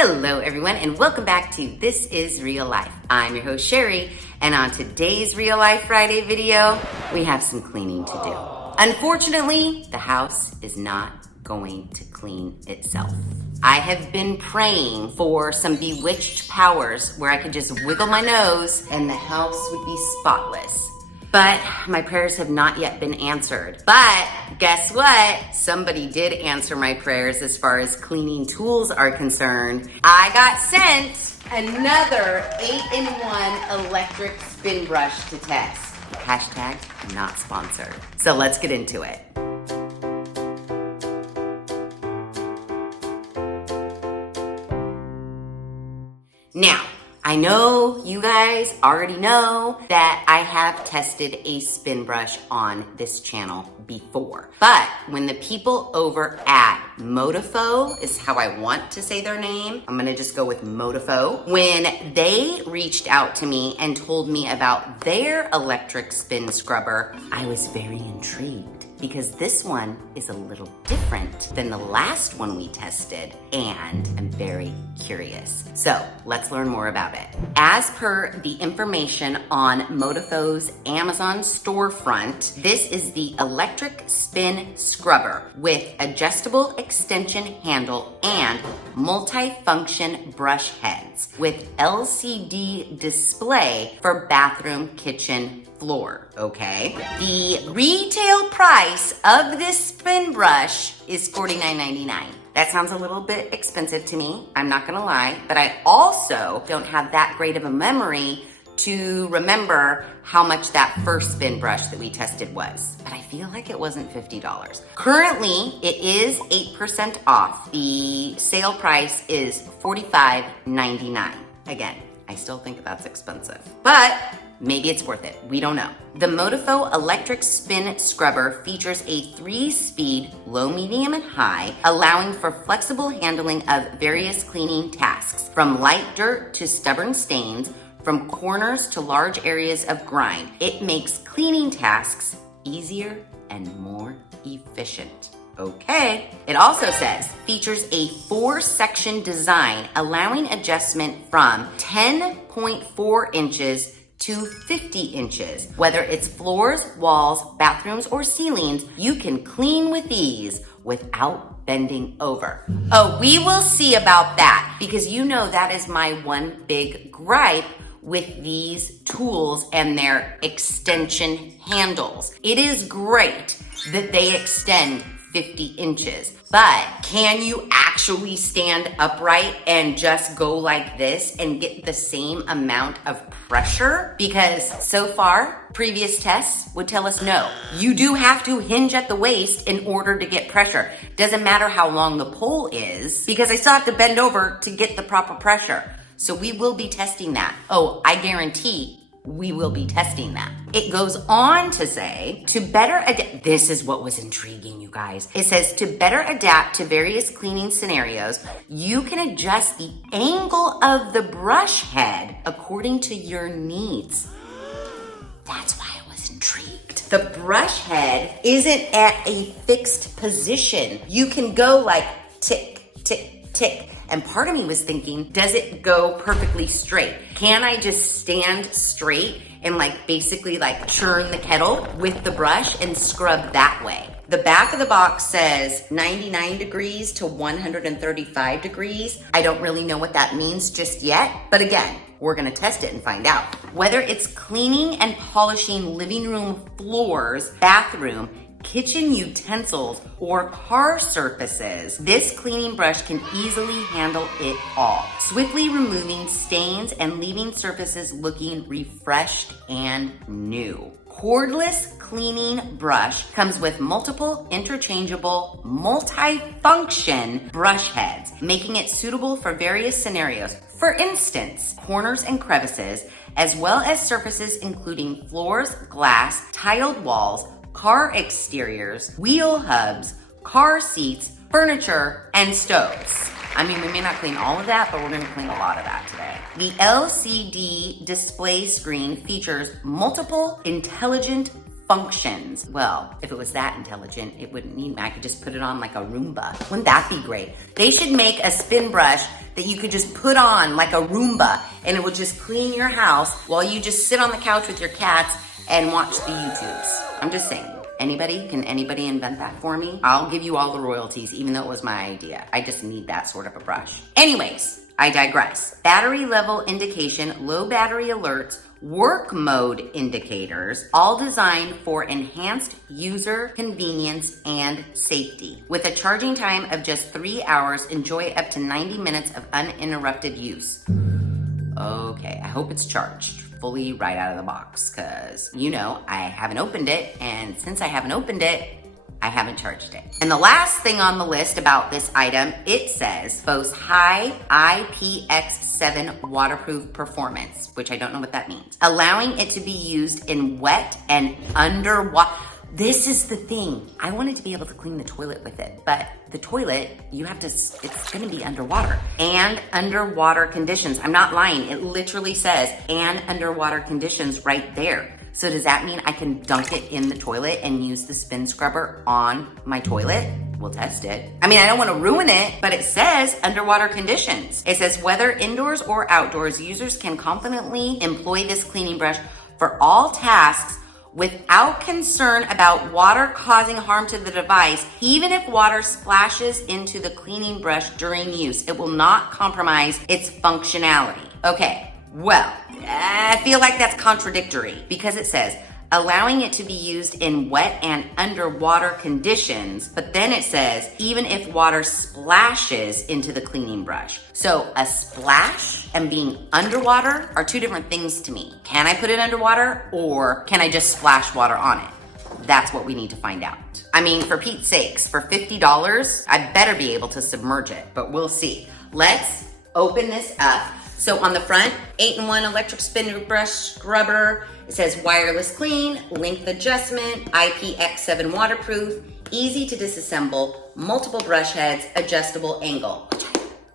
Hello everyone and welcome back to This Is Real Life. I'm your host Sheri, and on today's Real Life Friday video, we have some cleaning to do. Unfortunately, the house is not going to clean itself. I have been praying for some bewitched powers where I could just wiggle my nose and the house would be spotless. But my prayers have not yet been answered. But guess what? Somebody did answer my prayers as far as cleaning tools are concerned. I got sent another 8-in-1 electric spin brush to test. Hashtag not sponsored. So let's get into it. Now, I know you guys already know that I have tested a spin brush on this channel before. But when the people over at Modofo, is how I want to say their name, I'm gonna just go with Modofo. When they reached out to me and told me about their electric spin scrubber, I was very intrigued because this one is a little different than the last one we tested, and I'm very curious. So let's learn more about it. As per the information on Modofo's Amazon storefront, this is the electric spin scrubber with adjustable extension handle and multi-function brush heads with LCD display for bathroom, kitchen, floor, okay? The retail price of this spin brush is $49.99. That sounds a little bit expensive to me, I'm not gonna lie, but I also don't have that great of a memory to remember how much that first spin brush that we tested was. But I feel like it wasn't $50. Currently, it is 8% off. The sale price is $45.99. Again, I still think that's expensive, but maybe it's worth it. We don't know. The Modofo electric spin scrubber features a 3-speed, low, medium, and high, allowing for flexible handling of various cleaning tasks, from light dirt to stubborn stains, from corners to large areas of grime. It makes cleaning tasks easier and more efficient. Okay. It also says, features a 4-section design, allowing adjustment from 10.4 inches to 50 inches. Whether it's floors, walls, bathrooms, or ceilings, you can clean with ease without bending over. Oh, we will see about that, because you know that is my one big gripe with these tools and their extension handles. It is great that they extend 50 inches, but can you actually stand upright and just go like this and get the same amount of pressure? Because so far, previous tests would tell us no. You do have to hinge at the waist in order to get pressure. Doesn't matter how long the pole is, because I still have to bend over to get the proper pressure. So we will be testing that. Oh, I guarantee we will be testing that. It goes on to say, to better adapt, this is what was intriguing, you guys. It says, to better adapt to various cleaning scenarios, you can adjust the angle of the brush head according to your needs. That's why I was intrigued. The brush head isn't at a fixed position. You can go like tick, tick, tick. And part of me was thinking, does it go perfectly straight? Can I just stand straight and basically churn the kettle with the brush and scrub that way? The back of the box says 99 degrees to 135 degrees. I don't really know what that means just yet, but again, we're gonna test it and find out. Whether it's cleaning and polishing living room floors, bathroom, kitchen utensils, or car surfaces, this cleaning brush can easily handle it all, swiftly removing stains and leaving surfaces looking refreshed and new. Cordless cleaning brush comes with multiple interchangeable multi-function brush heads, making it suitable for various scenarios. For instance, corners and crevices, as well as surfaces including floors, glass, tiled walls, car exteriors, wheel hubs, car seats, furniture, and stoves. I mean, we may not clean all of that, but we're gonna clean a lot of that today. The LCD display screen features multiple intelligent functions. Well, if it was that intelligent, it wouldn't need me. I could just put it on like a Roomba. Wouldn't that be great? They should make a spin brush that you could just put on like a Roomba and it would just clean your house while you just sit on the couch with your cats and watch the YouTubes. I'm just saying. Can anybody invent that for me? I'll give you all the royalties, even though it was my idea. I just need that sort of a brush. Anyways, I digress. Battery level indication, low battery alerts, work mode indicators, all designed for enhanced user convenience and safety. With a charging time of just 3 hours, enjoy up to 90 minutes of uninterrupted use. Okay, I hope it's charged fully right out of the box, because I haven't opened it, and since I haven't opened it, I haven't charged it. And the last thing on the list about this item, it says boasts high IPX7 waterproof performance, which I don't know what that means, allowing it to be used in wet and underwater. This is the thing. I wanted to be able to clean the toilet with it, but the toilet, it's gonna be underwater. And underwater conditions. I'm not lying. It literally says, and underwater conditions right there. So does that mean I can dunk it in the toilet and use the spin scrubber on my toilet? We'll test it. I mean, I don't want to ruin it, but it says underwater conditions. It says whether indoors or outdoors, users can confidently employ this cleaning brush for all tasks without concern about water causing harm to the device. Even if water splashes into the cleaning brush during use, it will not compromise its functionality. Okay, well, I feel like that's contradictory because it says allowing it to be used in wet and underwater conditions, but then it says even if water splashes into the cleaning brush. So a splash and being underwater are two different things to me. Can I put it underwater or can I just splash water on it? That's what we need to find out. I mean, for Pete's sakes, for $50, I better be able to submerge it, but we'll see. Let's open this up. So on the front, 8-in-1 electric spin brush scrubber. It says wireless clean, length adjustment, IPX7 waterproof, easy to disassemble, multiple brush heads, adjustable angle.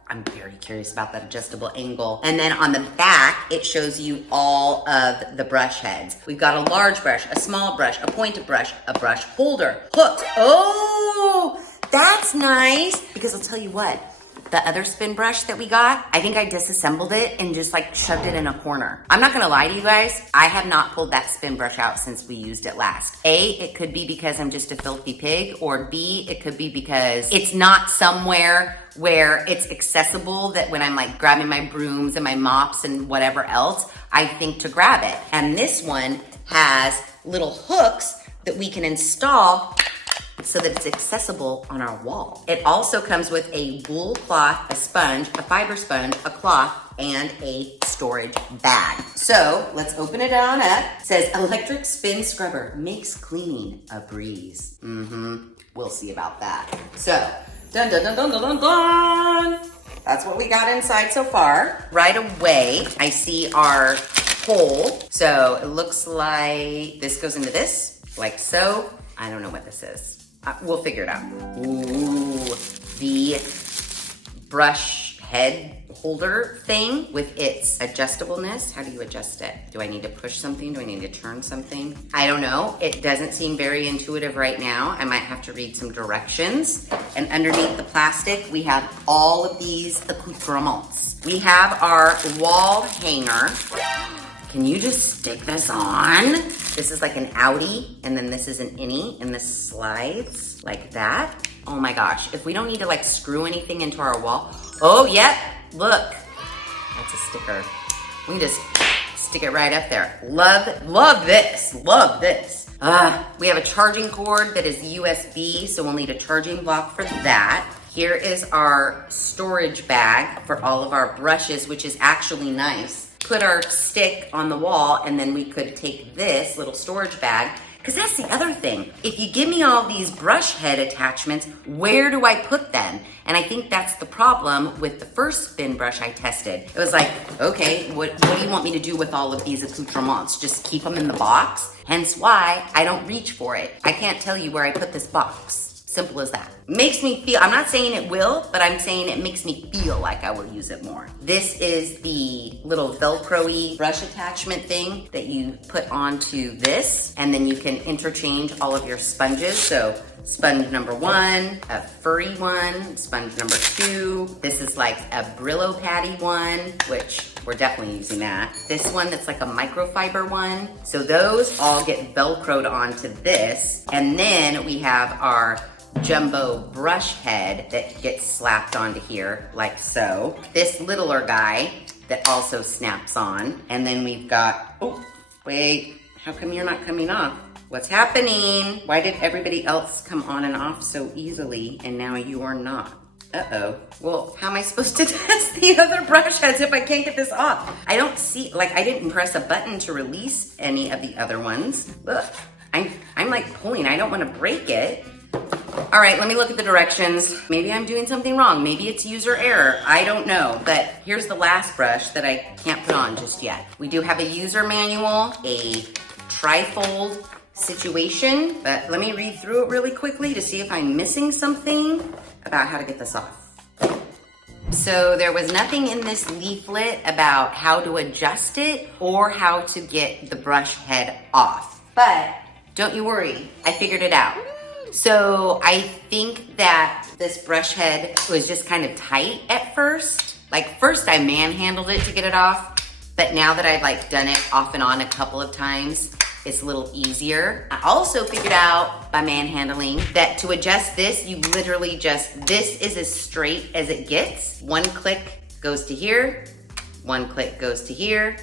I'm very curious about that adjustable angle. And then on the back, it shows you all of the brush heads. We've got a large brush, a small brush, a pointed brush, a brush holder, hooked. Oh, that's nice. Because I'll tell you what, the other spin brush that we got, I think I disassembled it and just like shoved it in a corner. I'm not gonna lie to you guys, I have not pulled that spin brush out since we used it last. A, it could be because I'm just a filthy pig, or B, it could be because it's not somewhere where it's accessible that when I'm like grabbing my brooms and my mops and whatever else, I think to grab it. And this one has little hooks that we can install so that it's accessible on our wall. It also comes with a wool cloth, a sponge, a fiber sponge, a cloth, and a storage bag. So let's open it on up. It says electric spin scrubber makes cleaning a breeze. We'll see about that. So, dun dun dun dun dun dun dun. That's what we got inside so far. Right away, I see our hole. So it looks like this goes into this, like so. I don't know what this is. We'll figure it out. Ooh, the brush head holder thing with its adjustableness. How do you adjust it? Do I need to push something? Do I need to turn something? I don't know. It doesn't seem very intuitive right now. I might have to read some directions. And underneath the plastic, we have all of these accoutrements. We have our wall hanger. Can you just stick this on? This is like an outie, and then this is an innie, and this slides like that. Oh my gosh, if we don't need to like screw anything into our wall. Oh, yep, look, that's a sticker. We can just stick it right up there. Love this, love this. We have a charging cord that is USB, so we'll need a charging block for that. Here is our storage bag for all of our brushes, which is actually nice. Put our stick on the wall, and then we could take this little storage bag, because that's the other thing. If you give me all these brush head attachments, where do I put them? And I think that's the problem with the first spin brush I tested. It was like, okay, what do you want me to do with all of these accoutrements? Just keep them in the box? Hence why I don't reach for it. I can't tell you where I put this box. Simple as that. Makes me feel, I'm not saying it will, but I'm saying it makes me feel like I will use it more. This is the little Velcro-y brush attachment thing that you put onto this, and then you can interchange all of your sponges. So sponge number 1, a furry one, sponge number 2. This is like a Brillo patty one, which we're definitely using that. This one that's like a microfiber one. So those all get Velcroed onto this. And then we have our jumbo brush head that gets slapped onto here like so. This littler guy that also snaps on. And then we've got, oh, wait, how come you're not coming off? What's happening? Why did everybody else come on and off so easily and now you are not? Uh-oh. Well, how am I supposed to test the other brush heads if I can't get this off? I don't see, like I didn't press a button to release any of the other ones. Look, I'm like pulling, I don't want to break it. All right, let me look at the directions. Maybe I'm doing something wrong. Maybe it's user error. I don't know, but here's the last brush that I can't put on just yet. We do have a user manual, a trifold situation, but let me read through it really quickly to see if I'm missing something about how to get this off. So there was nothing in this leaflet about how to adjust it or how to get the brush head off. But don't you worry, I figured it out. So I think that this brush head was just kind of tight at first. Like first I manhandled it to get it off, but now that I've like done it off and on a couple of times, it's a little easier. I also figured out by manhandling that to adjust this, you literally just, this is as straight as it gets. One click goes to here, one click goes to here,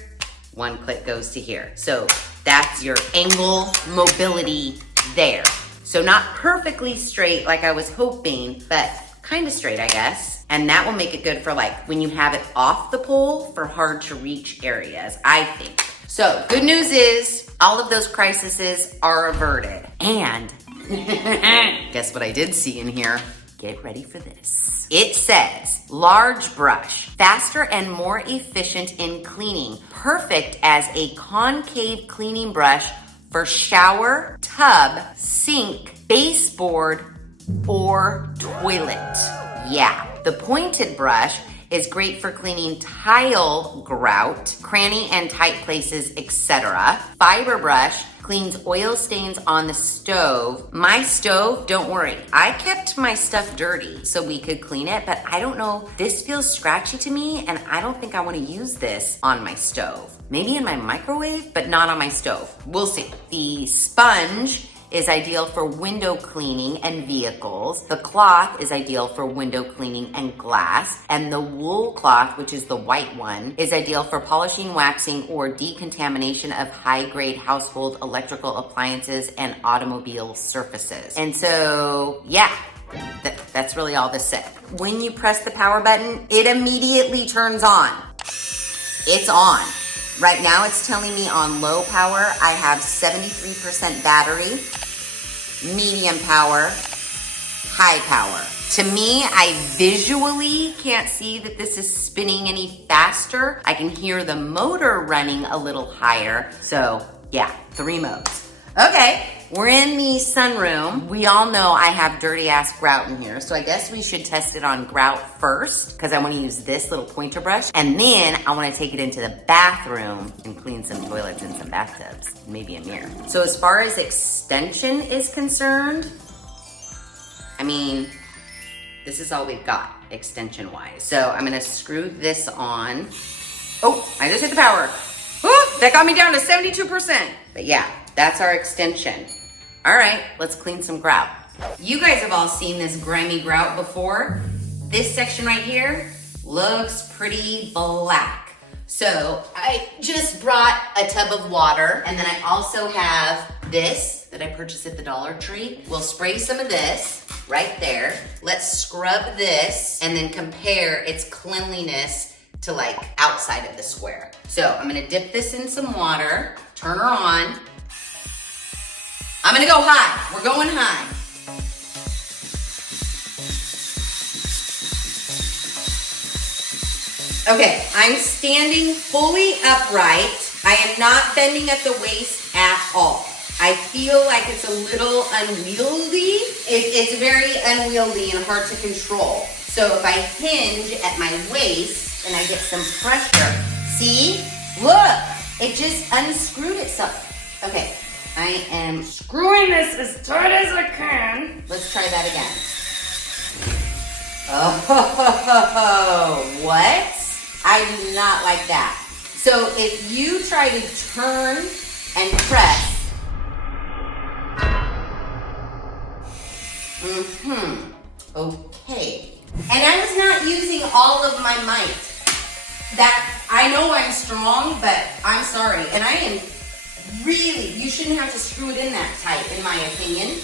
one click goes to here. So that's your angle mobility there. So not perfectly straight like I was hoping, but kind of straight, I guess. And that will make it good for like when you have it off the pole for hard to reach areas, I think. So good news is all of those crises are averted. And guess what I did see in here? Get ready for this. It says, large brush, faster and more efficient in cleaning. Perfect as a concave cleaning brush for shower, tub, sink, baseboard, or toilet. Yeah, the pointed brush is great for cleaning tile grout, cranny and tight places, etc. Fiber brush cleans oil stains on the stove. My stove, don't worry, I kept my stuff dirty so we could clean it, but I don't know, this feels scratchy to me and I don't think I want to use this on my stove. Maybe in my microwave, but not on my stove. We'll see. The sponge is ideal for window cleaning and vehicles. The cloth is ideal for window cleaning and glass. And the wool cloth, which is the white one, is ideal for polishing, waxing, or decontamination of high-grade household electrical appliances and automobile surfaces. And so, yeah, that's really all this said. When you press the power button, it immediately turns on. It's on. Right now it's telling me on low power, I have 73% battery, medium power, high power. To me, I visually can't see that this is spinning any faster. I can hear the motor running a little higher. So yeah, 3 modes. Okay, we're in the sunroom. We all know I have dirty ass grout in here, so I guess we should test it on grout first because I want to use this little pointer brush, and then I want to take it into the bathroom and clean some toilets and some bathtubs, maybe a mirror. So as far as extension is concerned, I mean, this is all we've got extension-wise. So I'm gonna screw this on. Oh, I just hit the power. Ooh, that got me down to 72%. But yeah, that's our extension. All right, let's clean some grout. You guys have all seen this grimy grout before. This section right here looks pretty black. So I just brought a tub of water, and then I also have this that I purchased at the Dollar Tree. We'll spray some of this right there. Let's scrub this and then compare its cleanliness to like outside of the square. So I'm gonna dip this in some water, turn her on. I'm gonna go high, we're going high. Okay, I'm standing fully upright. I am not bending at the waist at all. I feel like it's a little unwieldy. It's very unwieldy and hard to control. So if I hinge at my waist and I get some pressure, see? Look, it just unscrewed itself. Okay, I am screwing this as tight as I can. Let's try that again. Oh, what? I do not like that. So if you try to turn and press, okay. And I was not using all of my might. That, I know I'm strong, but I'm sorry. And I am really, you shouldn't have to screw it in that tight, in my opinion.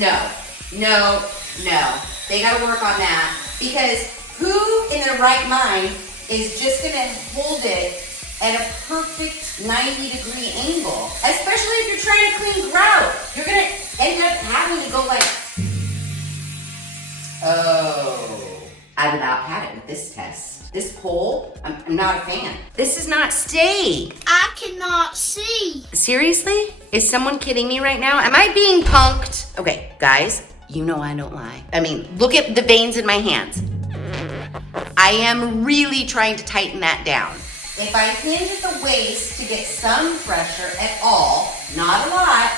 No. They gotta work on that. Because who in their right mind is just gonna hold it at a perfect 90-degree angle? Especially if you're trying to clean grout. You're gonna end up having to go like, oh, I've about had it with this test. This pole, I'm not a fan. This is not stayed. I cannot see. Seriously? Is someone kidding me right now? Am I being punked? Okay, guys, you know I don't lie. I mean, look at the veins in my hands. I am really trying to tighten that down. If I hinge at the waist to get some pressure at all, not a lot,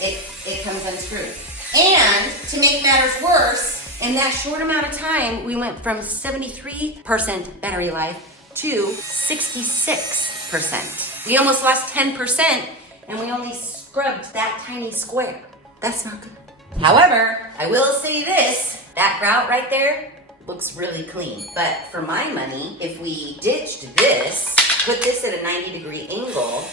it comes unscrewed. And to make matters worse, in that short amount of time, we went from 73% battery life to 66%. We almost lost 10% and we only scrubbed that tiny square. That's not good. However, I will say this, that grout right there looks really clean. But for my money, if we ditched this, put this at a 90-degree angle,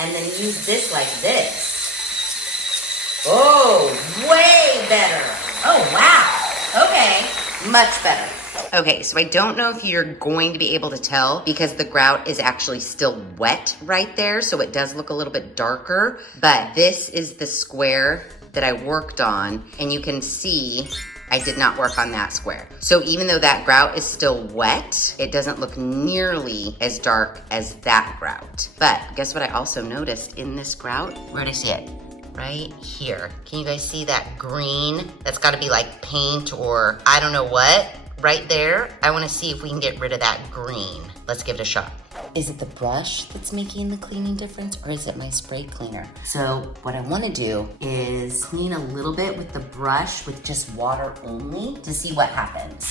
and then use this like this, oh, way better. Oh, wow. Okay, much better. Okay, so I don't know if you're going to be able to tell because the grout is actually still wet right there, so it does look a little bit darker, but this is the square that I worked on, and you can see I did not work on that square. So even though that grout is still wet, it doesn't look nearly as dark as that grout. But guess what I also noticed in this grout? Where did I see it? Right here. Can you guys see that green? That's gotta be like paint or I don't know what. Right there, I wanna see if we can get rid of that green. Let's give it a shot. Is it the brush that's making the cleaning difference or is it my spray cleaner? So what I wanna do is clean a little bit with the brush with just water only to see what happens.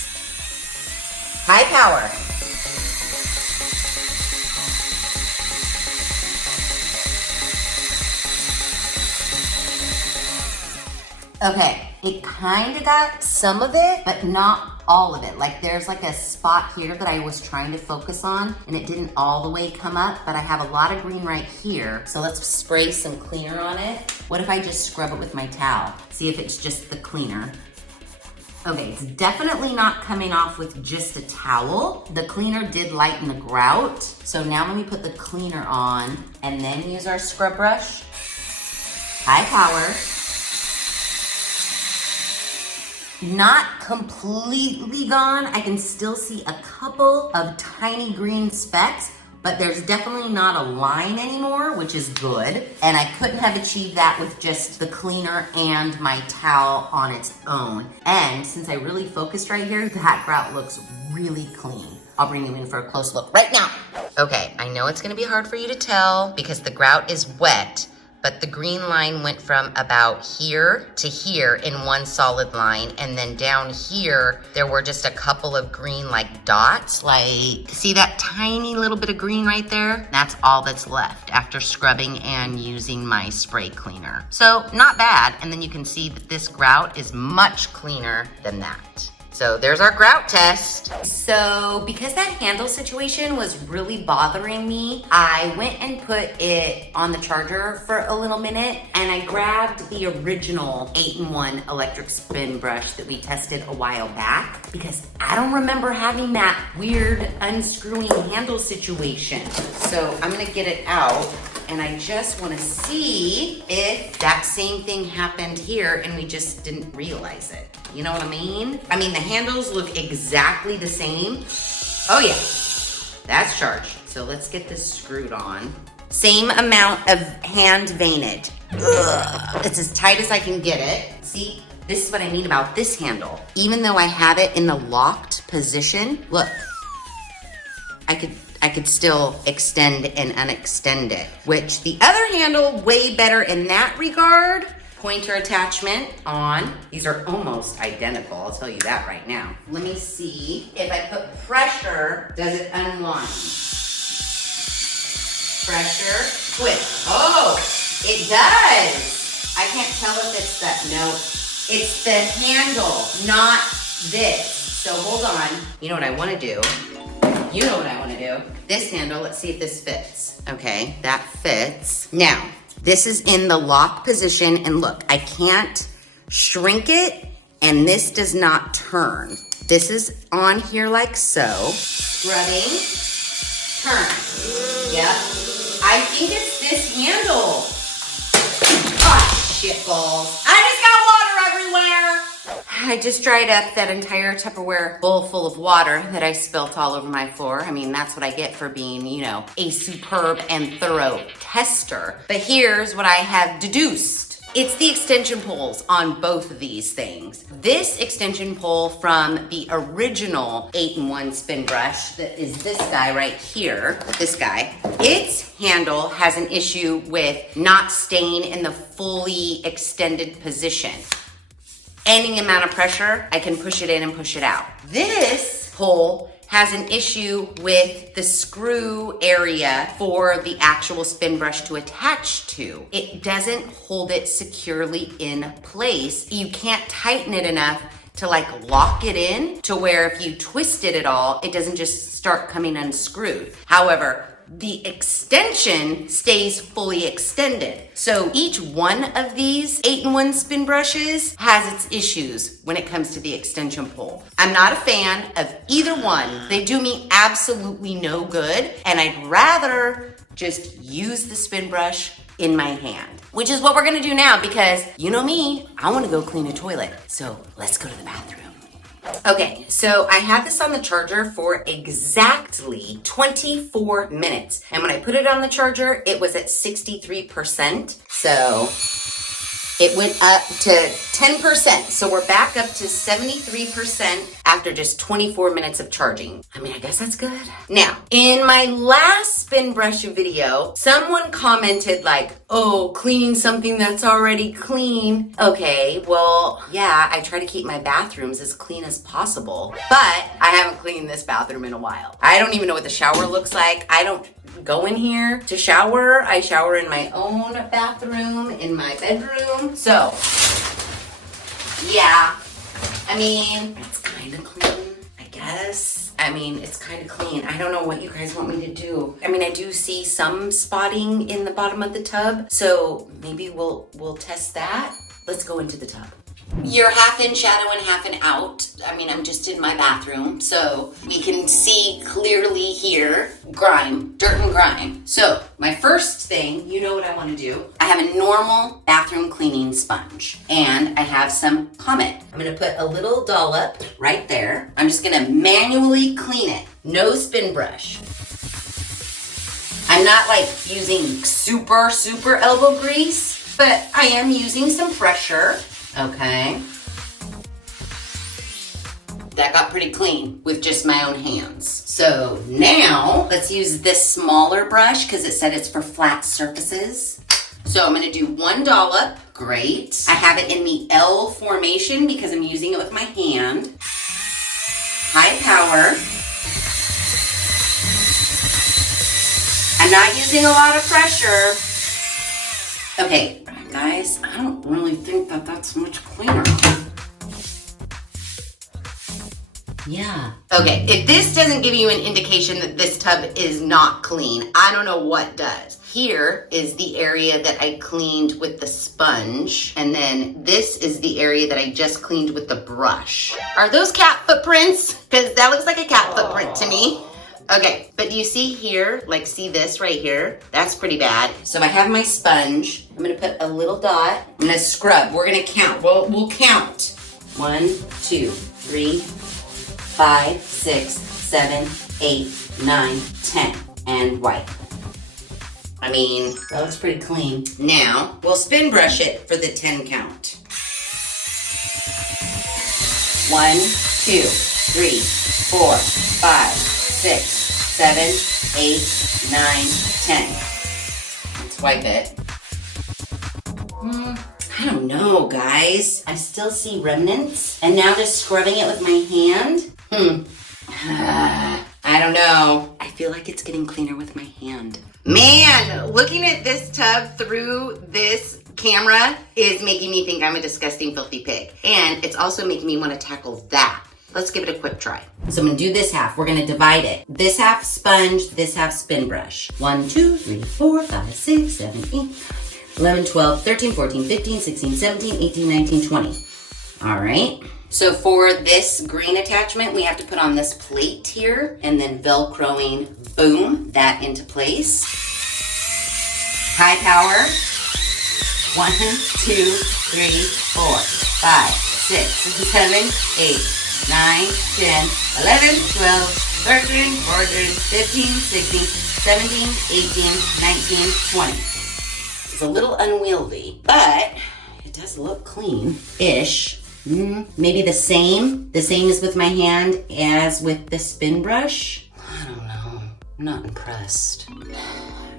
High power. Okay, it kind of got some of it, but not all of it. Like there's like a spot here that I was trying to focus on and it didn't all the way come up, but I have a lot of green right here. So let's spray some cleaner on it. What if I just scrub it with my towel? See if it's just the cleaner. Okay, it's definitely not coming off with just a towel. The cleaner did lighten the grout. So now let me put the cleaner on and then use our scrub brush. High power. Not completely gone. I can still see a couple of tiny green specks, but there's definitely not a line anymore, which is good. And I couldn't have achieved that with just the cleaner and my towel on its own. And since I really focused right here, that grout looks really clean. I'll bring you in for a close look right now. Okay, I know it's gonna be hard for you to tell because the grout is wet, but the green line went from about here to here in one solid line. And then down here, there were just a couple of green like dots. Like, see that tiny little bit of green right there? That's all that's left after scrubbing and using my spray cleaner. So not bad. And then you can see that this grout is much cleaner than that. So there's our grout test. So because that handle situation was really bothering me, I went and put it on the charger for a little minute and I grabbed the original 8-in-1 electric spin brush that we tested a while back because I don't remember having that weird unscrewing handle situation. So I'm gonna get it out and I just wanna see if that same thing happened here and we just didn't realize it. You know what I mean? I mean, the handles look exactly the same. Oh yeah, that's charged. So let's get this screwed on. Same amount of hand veinage. Ugh. It's as tight as I can get it. See, this is what I mean about this handle. Even though I have it in the locked position, look, I could still extend and unextend it, which the other handle, way better in that regard. Pointer attachment on. These are almost identical, I'll tell you that right now. Let me see if I put pressure, does it unwind? Pressure, twist. Oh, it does. I can't tell if it's that, no. It's the handle, not this. So hold on. You know what I wanna do? You know what I wanna do. This handle, let's see if this fits. Okay, that fits. Now, this is in the lock position, and look, I can't shrink it, and this does not turn. This is on here like so. Scrubbing, turn. Yep. I think it's this handle. Oh, shit balls. I just got water everywhere. I just dried up that entire Tupperware bowl full of water that I spilt all over my floor. I mean, that's what I get for being, you know, a superb and thorough tester. But here's what I have deduced. It's the extension poles on both of these things. This extension pole from the original 8-in-1 spin brush, that is this guy right here, this guy, its handle has an issue with not staying in the fully extended position. Any amount of pressure, I can push it in and push it out. This pole has an issue with the screw area for the actual spin brush to attach to. It doesn't hold it securely in place. You can't tighten it enough to like lock it in to where if you twist it at all, it doesn't just start coming unscrewed. However, the extension stays fully extended. So each one of these 8-in-1 spin brushes has its issues when it comes to the extension pole. I'm not a fan of either one. They do me absolutely no good, and I'd rather just use the spin brush in my hand, which is what we're gonna do now because you know me, I wanna go clean a toilet. So let's go to the bathroom. Okay, so I had this on the charger for exactly 24 minutes. And when I put it on the charger, it was at 63%. So it went up to 10%. So we're back up to 73% after just 24 minutes of charging. I mean, I guess that's good. Now, in my last spin brush video, someone commented like, oh, cleaning something that's already clean. Okay, well, yeah, I try to keep my bathrooms as clean as possible, but I haven't cleaned this bathroom in a while. I don't even know what the shower looks like. I don't go in here to shower. I shower in my own bathroom, in my bedroom. So, yeah, I mean, it's kind of clean, I guess. I mean, it's kind of clean. I don't know what you guys want me to do. I mean, I do see some spotting in the bottom of the tub, so maybe we'll test that. Let's go into the tub. You're half in shadow and half in out. I mean, I'm just in my bathroom, so we can see clearly here, grime, dirt and grime. So my first thing, you know what I want to do. I have a normal bathroom cleaning sponge, and I have some Comet. I'm gonna put a little dollop right there. I'm just gonna manually clean it. No spin brush. I'm not like using super elbow grease, but I am using some pressure. Okay. That got pretty clean with just my own hands. So now let's use this smaller brush because it said it's for flat surfaces. So I'm gonna do one dollop. Great. I have it in the L formation because I'm using it with my hand. High power. I'm not using a lot of pressure. Okay, guys, I don't really think that that's much cleaner. Yeah. Okay, if this doesn't give you an indication that this tub is not clean, I don't know what does. Here is the area that I cleaned with the sponge, and then this is the area that I just cleaned with the brush. Are those cat footprints? Because that looks like a cat footprint to me. Okay, but do you see here, like see this right here? That's pretty bad. So I have my sponge. I'm gonna put a little dot. I'm gonna scrub. We're gonna count. We'll count. 1, 2, 3, 5, 6, 7, 8, 9, 10. and wipe. I mean, that looks pretty clean. Now, we'll spin brush it for the 10 count. 1, 2, 3, 4, 5, 6, 7, 8, 9, 10. Let's wipe it. I don't know, guys. I still see remnants. And now just scrubbing it with my hand. I don't know. I feel like it's getting cleaner with my hand. Man, looking at this tub through this camera is making me think I'm a disgusting, filthy pig. And it's also making me want to tackle that. Let's give it a quick try. So I'm gonna do this half. We're gonna divide it. This half sponge, this half spin brush. 1, 2, 3, 4, 5, 6, 7, 8, 11, 12, 13, 14, 15, 16, 17, 18, 19, 20. All right. So for this green attachment, we have to put on this plate here and then Velcroing, boom, that into place. High power. 1, 2, 3, 4, 5, 6, 7, 8, 9, 10, 11, 12, 13, 14, 15, 16, 17, 18, 19, 20. It's a little unwieldy, but it does look clean-ish. Maybe the same as with my hand as with the spin brush. I don't know. I'm not impressed.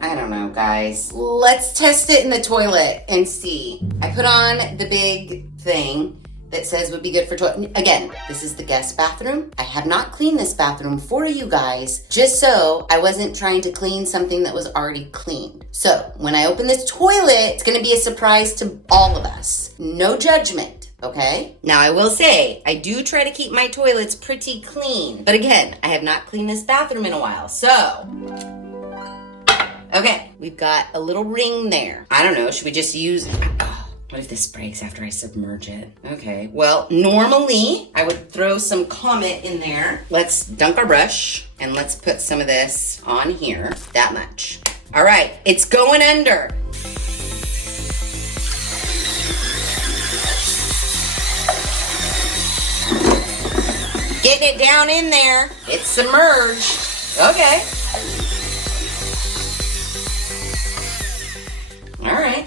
I don't know, guys. Let's test it in the toilet and see. I put on the big thing that says would be good for toilet. Again, this is the guest bathroom. I have not cleaned this bathroom for you guys, just so I wasn't trying to clean something that was already cleaned. So when I open this toilet, it's gonna be a surprise to all of us. No judgment, okay? Now I will say, I do try to keep my toilets pretty clean, but again, I have not cleaned this bathroom in a while, so. Okay, we've got a little ring there. I don't know, should we just use, what if this breaks after I submerge it? Okay, well, normally I would throw some Comet in there. Let's dunk our brush and let's put some of this on here, that much. All right, it's going under. Getting it down in there. It's submerged. Okay. All right.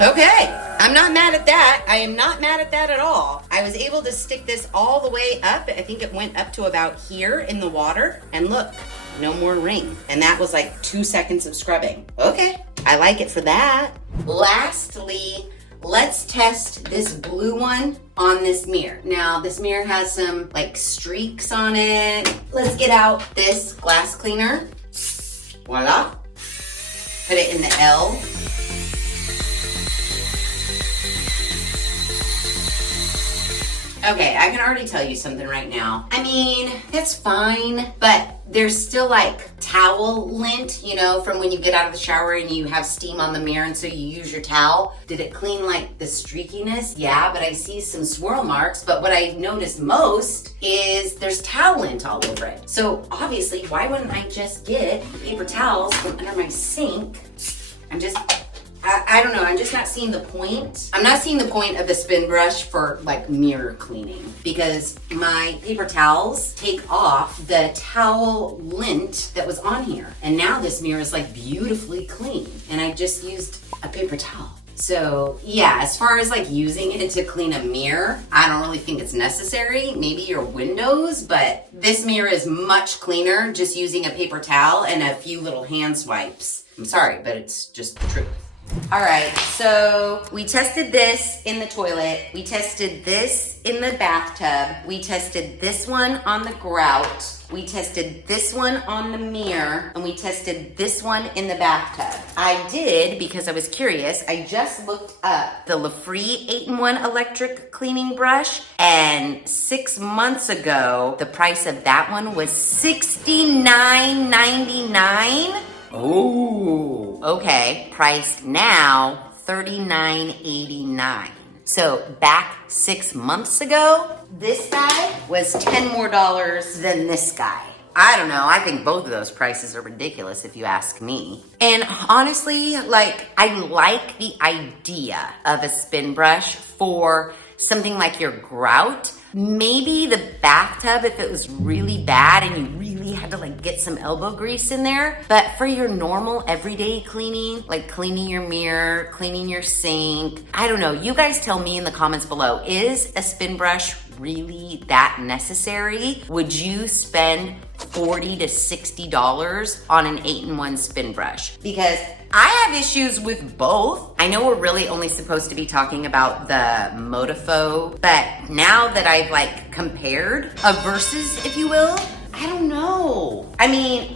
Okay, I'm not mad at that. I am not mad at that at all. I was able to stick this all the way up. I think it went up to about here in the water. And look, no more ring. And that was like 2 seconds of scrubbing. Okay, I like it for that. Lastly, let's test this blue one on this mirror. Now, this mirror has some like streaks on it. Let's get out this glass cleaner. Voila. Put it in the L. Okay, I can already tell you something right now. I mean, it's fine, but there's still like towel lint, you know, from when you get out of the shower and you have steam on the mirror and so you use your towel. Did it clean like the streakiness? Yeah, but I see some swirl marks, but what I noticed most is there's towel lint all over it. So obviously, why wouldn't I just get paper towels from under my sink? I don't know, I'm just not seeing the point. I'm not seeing the point of the spin brush for like mirror cleaning because my paper towels take off the towel lint that was on here. And now this mirror is like beautifully clean and I just used a paper towel. So yeah, as far as like using it to clean a mirror, I don't really think it's necessary. Maybe your windows, but this mirror is much cleaner just using a paper towel and a few little hand swipes. I'm sorry, but it's just the truth. All right, so we tested this in the toilet. We tested this in the bathtub. We tested this one on the grout. We tested this one on the mirror, and we tested this one in the bathtub. I did, because I was curious, I just looked up the LaFree 8-in-1 electric cleaning brush, and 6 months ago, the price of that one was $69.99. Oh, okay. Priced now $39.89. So back 6 months ago, this guy was $10 more than this guy. I don't know. I think both of those prices are ridiculous if you ask me. And honestly, like, I like the idea of a spin brush for something like your grout. Maybe the bathtub, if it was really bad and you really really had to like get some elbow grease in there. But for your normal everyday cleaning, like cleaning your mirror, cleaning your sink, I don't know, you guys tell me in the comments below, is a spin brush really that necessary? Would you spend $40 to $60 on an 8-in-1 spin brush? Because I have issues with both. I know we're really only supposed to be talking about the Modofo, but now that I've like compared a versus, if you will, I don't know. I mean,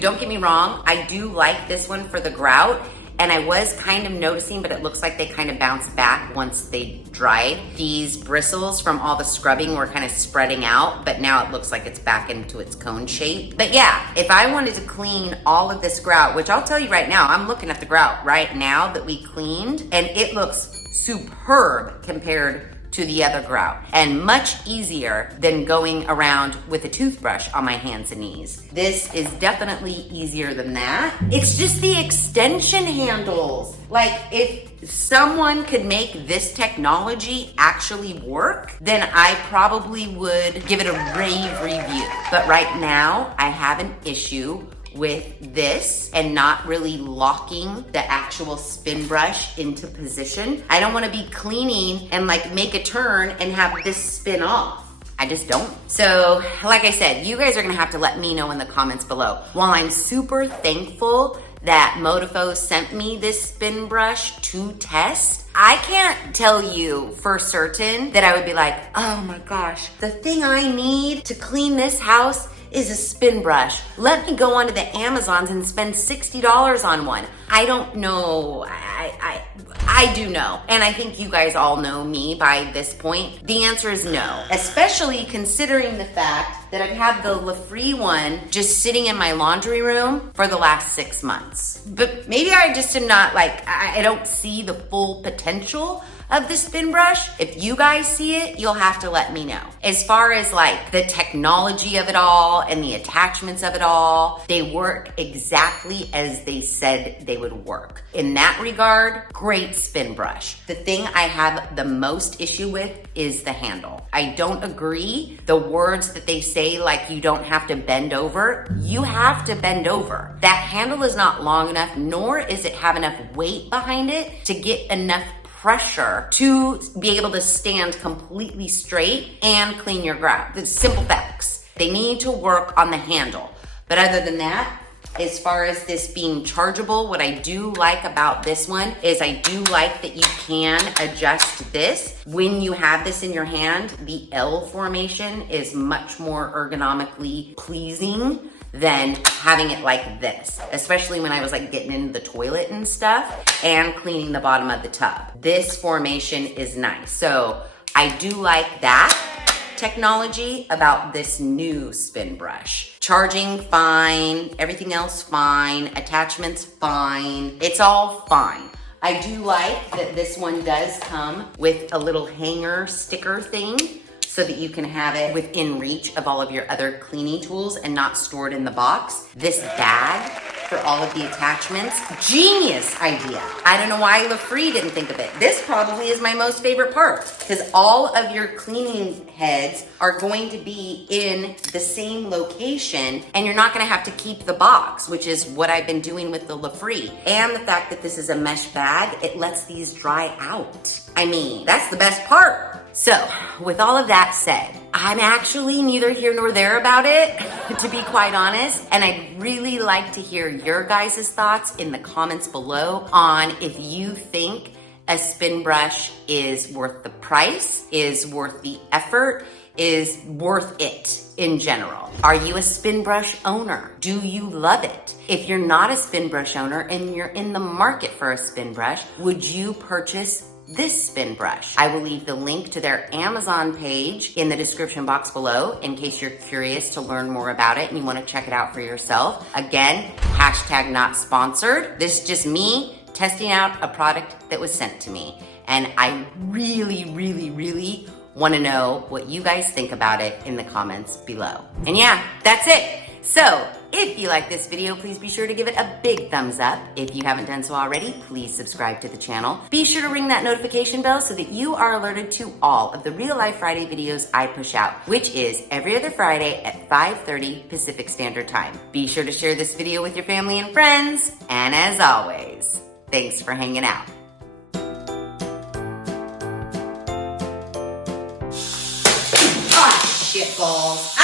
don't get me wrong, I do like this one for the Grout. And I was kind of noticing, but it looks like they kind of bounced back once they dried. These bristles from all the scrubbing were kind of spreading out, but now it looks like it's back into its cone shape. But yeah, if I wanted to clean all of this Grout, which I'll tell you right now, I'm looking at the Grout right now that we cleaned, and it looks superb compared to the other Grout, and much easier than going around with a toothbrush on my hands and knees. This is definitely easier than that. It's just the extension handles. Like, if someone could make this technology actually work, then I probably would give it a rave review. But right now, I have an issue with this and not really locking the actual spin brush into position. I don't want to be cleaning and like make a turn and have this spin off. I just don't. So like I said, you guys are gonna have to let me know in the comments below. While I'm super thankful that Modofo sent me this spin brush to test, I can't tell you for certain that I would be like, oh my gosh, the thing I need to clean this house is a spin brush. Let me go onto the Amazons and spend $60 on one. I don't know. I do know. And I think you guys all know me by this point. The answer is no, especially considering the fact that I've had the LaFree one just sitting in my laundry room for the last 6 months. But maybe I just am not like, I don't see the full potential of the spin brush. If you guys see it, you'll have to let me know. As far as like the technology of it all and the attachments of it all, they work exactly as they said they would work. In that regard, great spin brush. The thing I have the most issue with is the handle. I don't agree. The words that they say, like you don't have to bend over, you have to bend over. That handle is not long enough, nor is it have enough weight behind it to get enough pressure to be able to stand completely straight and clean your grout. It's simple facts. They need to work on the handle. But other than that, as far as this being chargeable, what I do like about this one is I do like that you can adjust this. When you have this in your hand, the L formation is much more ergonomically pleasing than having it like this, especially when I was like getting into the toilet and stuff and cleaning the bottom of the tub. This formation is nice. So I do like that technology about this new spin brush. Charging, fine. Everything else, fine. Attachments, fine. It's all fine. I do like that this one does come with a little hanger sticker thing so that you can have it within reach of all of your other cleaning tools and not stored in the box. This bag for all of the attachments, genius idea. I don't know why LaFree didn't think of it. This probably is my most favorite part because all of your cleaning heads are going to be in the same location and you're not gonna have to keep the box, which is what I've been doing with the LaFree. And the fact that this is a mesh bag, it lets these dry out. I mean, that's the best part. So, with all of that said, I'm actually neither here nor there about it, to be quite honest, and I'd really like to hear your guys' thoughts in the comments below on if you think a spin brush is worth the price, is worth the effort, is worth it in general. Are you a spin brush owner? Do you love it? If you're not a spin brush owner and you're in the market for a spin brush, would you purchase this spin brush? I will leave the link to their Amazon page in the description box below in case you're curious to learn more about it and you want to check it out for yourself. Again, hashtag not sponsored. This is just me testing out a product that was sent to me. And I really, really, really want to know what you guys think about it in the comments below. And yeah, that's it. So If you like this video, please be sure to give it a big thumbs up. If you haven't done so already, please subscribe to the channel. Be sure to ring that notification bell so that you are alerted to all of the Real Life Friday videos I push out, which is every other Friday at 5:30 Pacific Standard Time. Be sure to share this video with your family and friends. And as always, thanks for hanging out. Ah, shitballs.